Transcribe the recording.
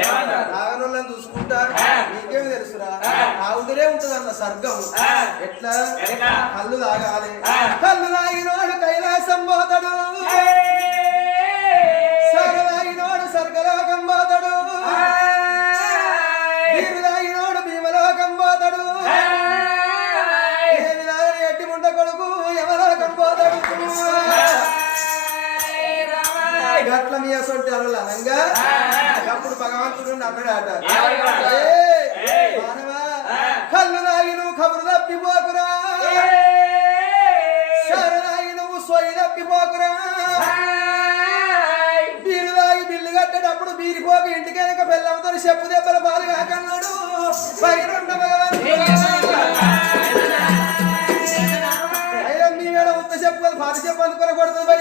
తాగనోళ్ళని చూసుకుంటా నీకేమి తెలుసురా తాగుదరే ఉంటది అన్న స్వర్గం ఎట్లా కళ్ళు తాగాలి కళ్ళు తాగినోడు కైలాసం పోతాడు సరు తాగినోడు స్వర్గలోకం పోతాడు నీరు తాగినోడు భీమలోకం పోతాడు ఏమి తాగని ఎట్టి ముండ కొడుకు యమలోకం పోతాడు గట్ల మీ అసొంటి అనంగా అప్పుడు భగవంతుడు అన్నాడట మానవా కళ్ళు తాగి నువ్వు కబురు తప్పిపోకురా సరు తాగి నువ్వు సొయ్యి తప్పిపోకురా బీరు తాగి బిల్లు కట్టేటప్పుడు బీరిపోక ఇంటికి వెనక పిల్లలతో చెప్పు దెబ్బల పాలు కాకన్నాడు పైరుండ భగవంతుడు మీ మేడం ఉత్త చెప్పు పాలు చెప్పు అందుకొని కొడుతుంది